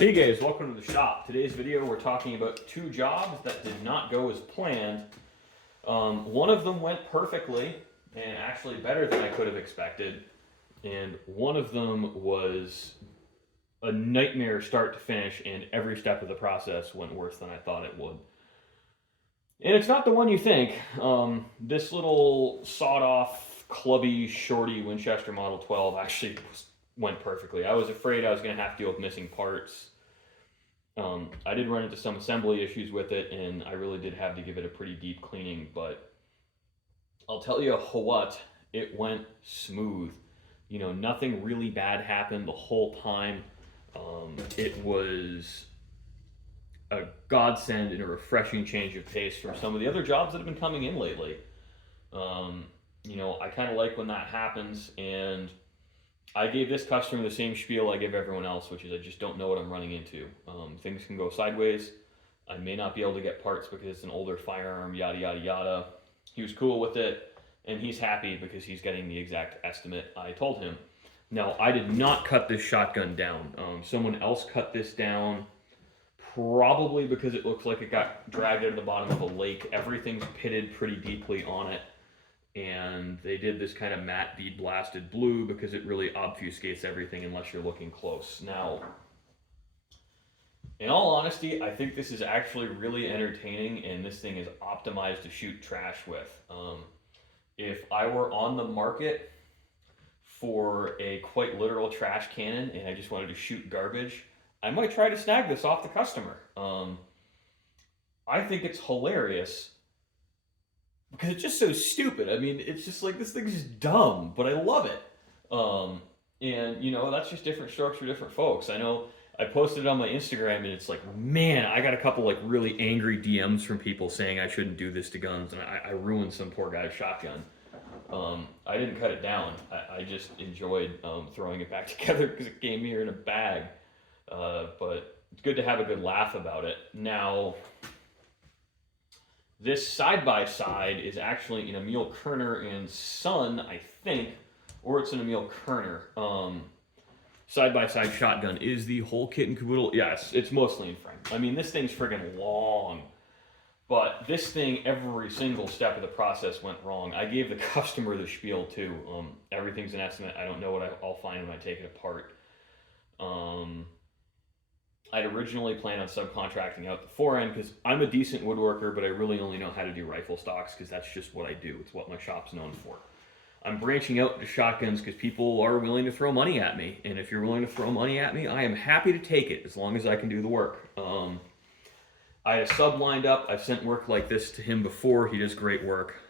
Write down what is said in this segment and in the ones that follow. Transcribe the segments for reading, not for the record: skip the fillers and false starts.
Hey guys, welcome to the shop. Today's video we're talking about two jobs that did not go as planned. One of them went perfectly and actually better than I could have expected, and one of them was a nightmare start to finish, and every step of the process went worse than I thought it would. And it's not the one you think. This little sawed-off, clubby, shorty Winchester Model 12 actually went perfectly. I was afraid I was going to have to deal with missing parts. I did run into some assembly issues with it, and I really did have to give it a pretty deep cleaning, but I'll tell you what, it went smooth. You know, nothing really bad happened the whole time. It was a godsend and a refreshing change of pace from some of the other jobs that have been coming in lately. I kind of like when that happens, and I gave this customer the same spiel I give everyone else, which is I just don't know what I'm running into. Things can go sideways. I may not be able to get parts because it's an older firearm, yada, yada, yada. He was cool with it, and he's happy because he's getting the exact estimate I told him. Now, I did not cut this shotgun down. Someone else cut this down, probably because it looks like it got dragged out of the bottom of a lake. Everything's pitted pretty deeply on it. And they did this kind of matte bead blasted blue because it really obfuscates everything unless you're looking close. Now, in all honesty, I think this is actually really entertaining, and this thing is optimized to shoot trash with. If I were on the market for a quite literal trash cannon and I just wanted to shoot garbage, I might try to snag this off the customer. I think it's hilarious because it's just so stupid. I mean, it's just like, this thing's just dumb, but I love it. That's just different strokes for different folks. I know I posted it on my Instagram, and it's like, man, I got a couple like really angry DMs from people saying I shouldn't do this to guns, and I ruined some poor guy's shotgun. I didn't cut it down. I just enjoyed throwing it back together because it came here in a bag. But it's good to have a good laugh about it. Now, this side-by-side is actually an Emil Kerner and Son, I think, or it's an Emil Kerner. Side-by-side shotgun is the whole kit and caboodle. Yes, it's mostly in frame. I mean, this thing's friggin' long. But this thing, every single step of the process went wrong. I gave the customer the spiel, too. Everything's an estimate. I don't know what I'll find when I take it apart. I'd originally planned on subcontracting out the forend because I'm a decent woodworker, but I really only know how to do rifle stocks because that's just what I do. It's what my shop's known for. I'm branching out to shotguns because people are willing to throw money at me. And if you're willing to throw money at me, I am happy to take it as long as I can do the work. I had a sub lined up. I've sent work like this to him before. He does great work.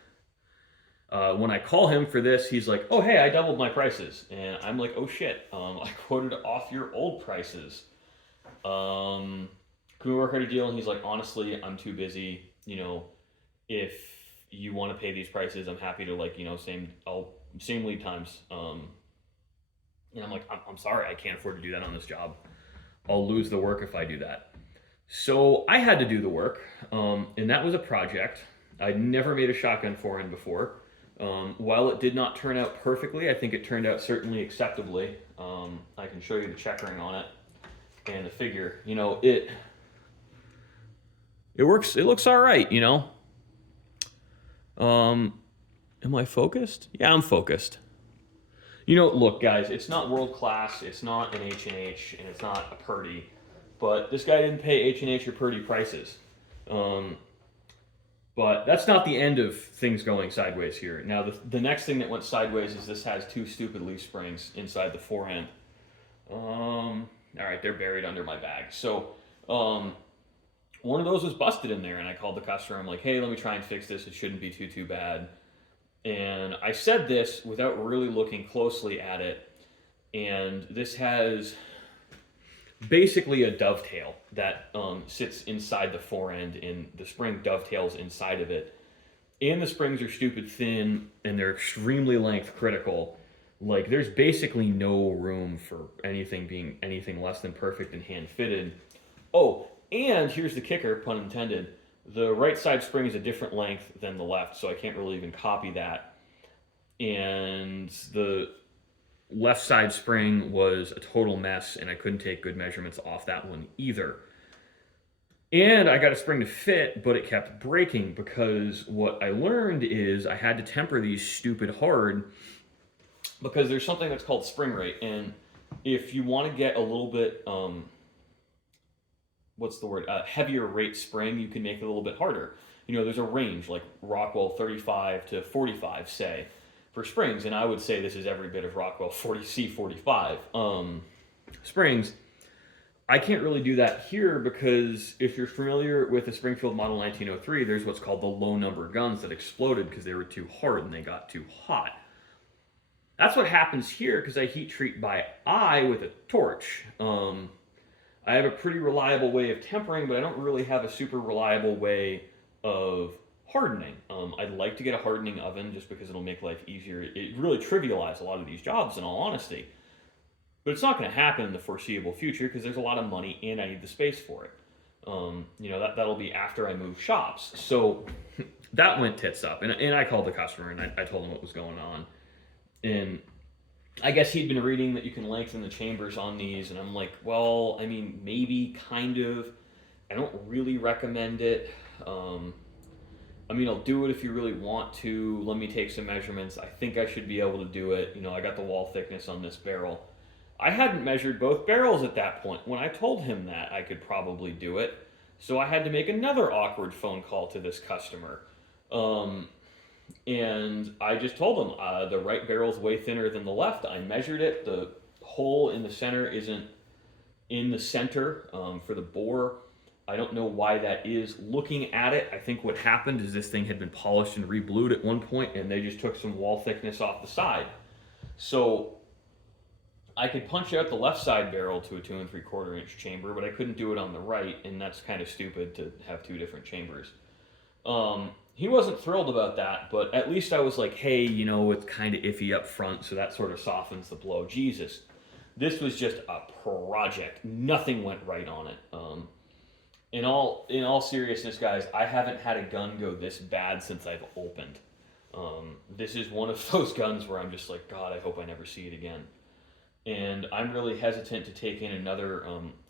When I call him for this, he's like, oh, hey, I doubled my prices. And I'm like, oh, shit. I quoted off your old prices. Can we work out a deal? And he's like, honestly, I'm too busy. If you want to pay these prices, I'm happy to same lead times. And I'm like, I'm sorry, I can't afford to do that on this job. I'll lose the work if I do that. So I had to do the work, and that was a project. I'd never made a shotgun forend before. While it did not turn out perfectly, I think it turned out certainly acceptably. I can show you the checkering on it. And the figure, it works. It looks all right, Am I focused? Yeah, I'm focused. Look, guys, it's not world class. It's not an H&H, and it's not a Purdy. But this guy didn't pay H&H or Purdy prices. But that's not the end of things going sideways here. Now, the next thing that went sideways is this has two stupid leaf springs inside the forend. All right, they're buried under my bag. So one of those was busted in there, and I called the customer. I'm like, hey, let me try and fix this. It shouldn't be too bad. And I said this without really looking closely at it. And this has basically a dovetail that sits inside the forend, and the spring dovetails inside of it. And the springs are stupid thin, and they're extremely length critical. Like, there's basically no room for anything being anything less than perfect and hand fitted. Oh, and here's the kicker, pun intended. The right side spring is a different length than the left, so I can't really even copy that. And the Left side spring was a total mess, and I couldn't take good measurements off that one either. And I got a spring to fit, but it kept breaking because what I learned is I had to temper these stupid hard because there's something that's called spring rate. And if you want to get a little bit, what's the word, heavier rate spring, you can make it a little bit harder. There's a range like Rockwell 35 to 45, say, for springs. And I would say this is every bit of Rockwell 40C45 springs. I can't really do that here because if you're familiar with the Springfield Model 1903, there's what's called the low number guns that exploded because they were too hard and they got too hot. That's what happens here because I heat treat by eye with a torch. I have a pretty reliable way of tempering, but I don't really have a super reliable way of hardening. I'd like to get a hardening oven just because it'll make life easier. It really trivializes a lot of these jobs, in all honesty. But it's not going to happen in the foreseeable future because there's a lot of money and I need the space for it. That'll be after I move shops. So that went tits up. And I called the customer and I told him what was going on. And I guess he'd been reading that you can lengthen the chambers on these. And I'm like, well, I mean, maybe, kind of. I don't really recommend it. I'll do it if you really want to. Let me take some measurements. I think I should be able to do it. I got the wall thickness on this barrel. I hadn't measured both barrels at that point. When I told him that, I could probably do it. So I had to make another awkward phone call to this customer. And I just told him the right barrel's way thinner than the left. I measured it. The hole in the center isn't in the center for the bore. I don't know why that is. Looking at it, I think what happened is this thing had been polished and re-blued at one point, and they just took some wall thickness off the side. So I could punch out the left side barrel to a 2 3/4 inch chamber, but I couldn't do it on the right, and that's kind of stupid to have two different chambers. He wasn't thrilled about that, but at least I was like, hey, it's kind of iffy up front, so that sort of softens the blow. Jesus, this was just a project. Nothing went right on it. In all seriousness, guys, I haven't had a gun go this bad since I've opened. This is one of those guns where I'm just like, God, I hope I never see it again. And I'm really hesitant to take in another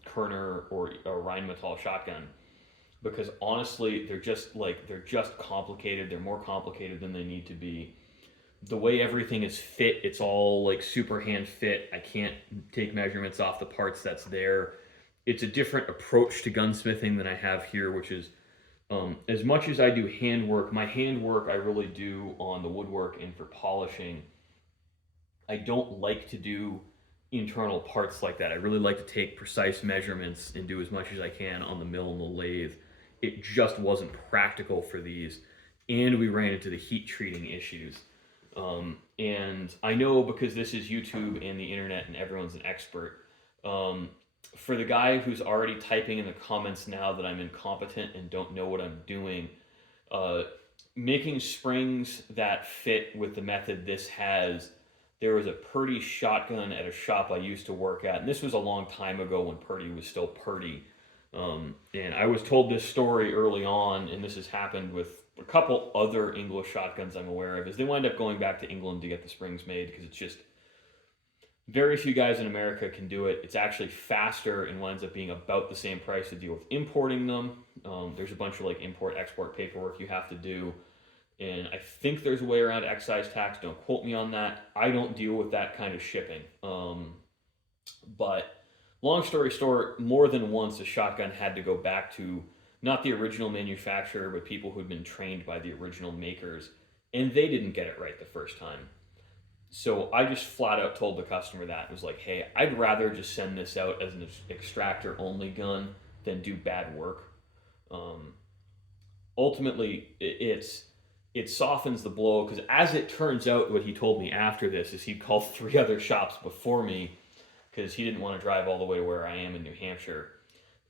Kerner or a Rheinmetall shotgun because honestly, they're just complicated. They're more complicated than they need to be. The way everything is fit, it's all like super hand fit. I can't take measurements off the parts that's there. It's a different approach to gunsmithing than I have here, which is as much as I do handwork, my handwork I really do on the woodwork and for polishing. I don't like to do internal parts like that. I really like to take precise measurements and do as much as I can on the mill and the lathe. It just wasn't practical for these, and we ran into the heat treating issues. And I know because this is YouTube and the internet and everyone's an expert. For the guy who's already typing in the comments now that I'm incompetent and don't know what I'm doing, making springs that fit with the method this has, there was a Purdy shotgun at a shop I used to work at, and this was a long time ago when Purdy was still Purdy. And I was told this story early on, and this has happened with a couple other English shotguns I'm aware of, is they wind up going back to England to get the springs made because it's just very few guys in America can do it. It's actually faster and winds up being about the same price to deal with importing them. There's a bunch of import-export paperwork you have to do. And I think there's a way around excise tax. Don't quote me on that. I don't deal with that kind of shipping. But long story short, more than once a shotgun had to go back to not the original manufacturer, but people who'd been trained by the original makers. And they didn't get it right the first time. So I just flat out told the customer that. It was like, hey, I'd rather just send this out as an extractor only gun than do bad work. Ultimately, it softens the blow because as it turns out, what he told me after this is he'd called 3 other shops before me because he didn't want to drive all the way to where I am in New Hampshire.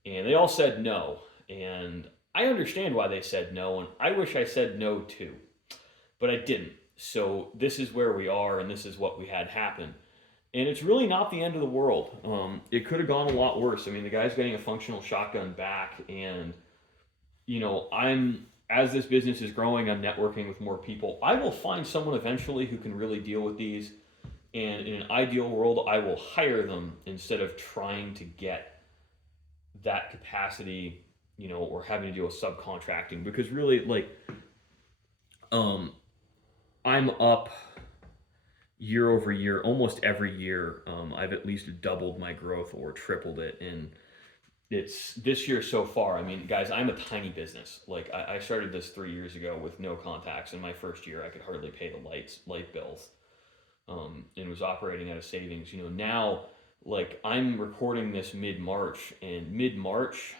And they all said no. And I understand why they said no, and I wish I said no too. But I didn't. So this is where we are, and this is what we had happen. And it's really not the end of the world. It could have gone a lot worse. I mean, the guy's getting a functional shotgun back, and, as this business is growing, I'm networking with more people. I will find someone eventually who can really deal with these. And in an ideal world, I will hire them instead of trying to get that capacity, or having to deal with subcontracting. Because really, like, um, I'm up year over year, almost every year. I've at least doubled my growth or tripled it. And it's this year so far. I mean, guys, I'm a tiny business. Like, I started this 3 years ago with no contacts. In my first year, I could hardly pay the light bills, and was operating out of savings. Now, like, I'm recording this mid March, and mid March,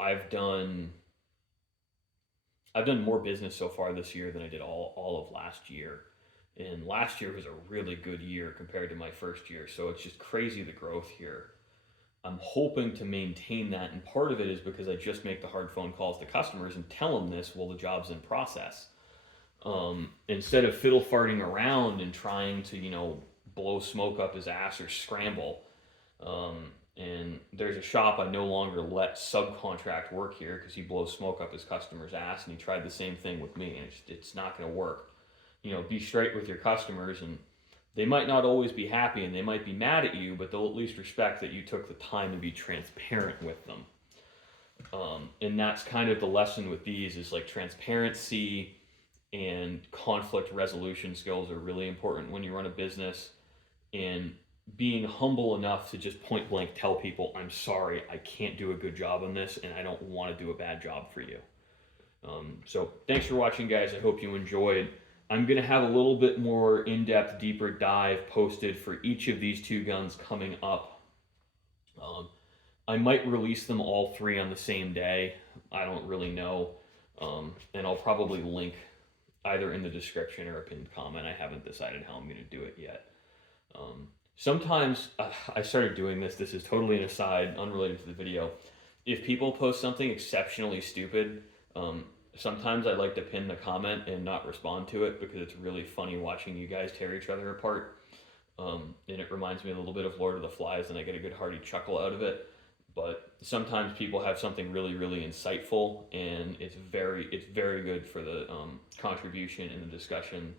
I've done more business so far this year than I did all of last year. And last year was a really good year compared to my first year. So it's just crazy the growth here. I'm hoping to maintain that. And part of it is because I just make the hard phone calls to customers and tell them this while the job's in process. Instead of fiddle farting around and trying to, blow smoke up his ass or scramble. And there's a shop I no longer let subcontract work here because he blows smoke up his customer's ass, and he tried the same thing with me, and it's not going to work. Be straight with your customers, and they might not always be happy, and they might be mad at you, but they'll at least respect that you took the time to be transparent with them. And that's kind of the lesson with these, is like transparency and conflict resolution skills are really important when you run a business, and being humble enough to just point blank tell people, I'm sorry, I can't do a good job on this, and I don't want to do a bad job for you. So thanks for watching, guys. I hope you enjoyed. I'm going to have a little bit more in-depth, deeper dive posted for each of these two guns coming up. I might release them all three on the same day. I don't really know. And I'll probably link either in the description or a pinned comment. I haven't decided how I'm going to do it yet. Sometimes I started doing this. This is totally an aside, unrelated to the video. If people post something exceptionally stupid, sometimes I like to pin the comment and not respond to it, because it's really funny watching you guys tear each other apart. And it reminds me a little bit of Lord of the Flies, and I get a good hearty chuckle out of it. But sometimes people have something really, really insightful, and it's very good for the contribution in the discussion.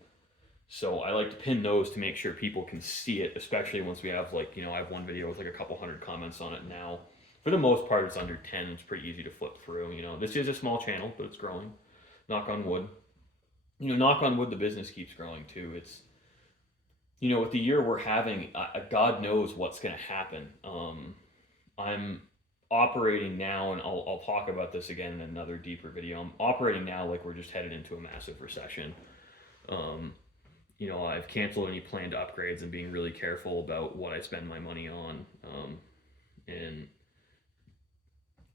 So I like to pin those to make sure people can see it, especially once we have, like, I have one video with like a couple hundred comments on it now. For the most part, it's under 10. It's pretty easy to flip through. This is a small channel, but it's growing. Knock on wood. Knock on wood, the business keeps growing too. It's, with the year we're having, God knows what's going to happen. I'm operating now, and I'll talk about this again in another deeper video. I'm operating now like we're just headed into a massive recession. I've canceled any planned upgrades and being really careful about what I spend my money on. And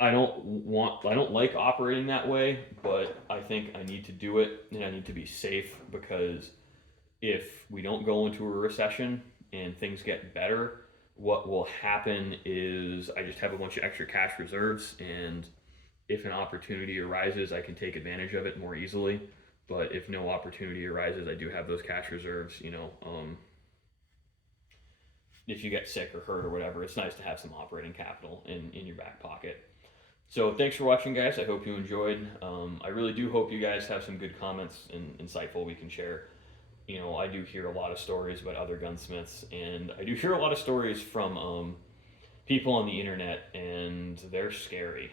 I don't like operating that way, but I think I need to do it, and I need to be safe, because if we don't go into a recession and things get better, what will happen is I just have a bunch of extra cash reserves, and if an opportunity arises, I can take advantage of it more easily. But if no opportunity arises, I do have those cash reserves. If you get sick or hurt or whatever, it's nice to have some operating capital in your back pocket. So thanks for watching, guys. I hope you enjoyed. I really do hope you guys have some good comments and insightful we can share. I do hear a lot of stories about other gunsmiths, and I do hear a lot of stories from people on the internet, and they're scary.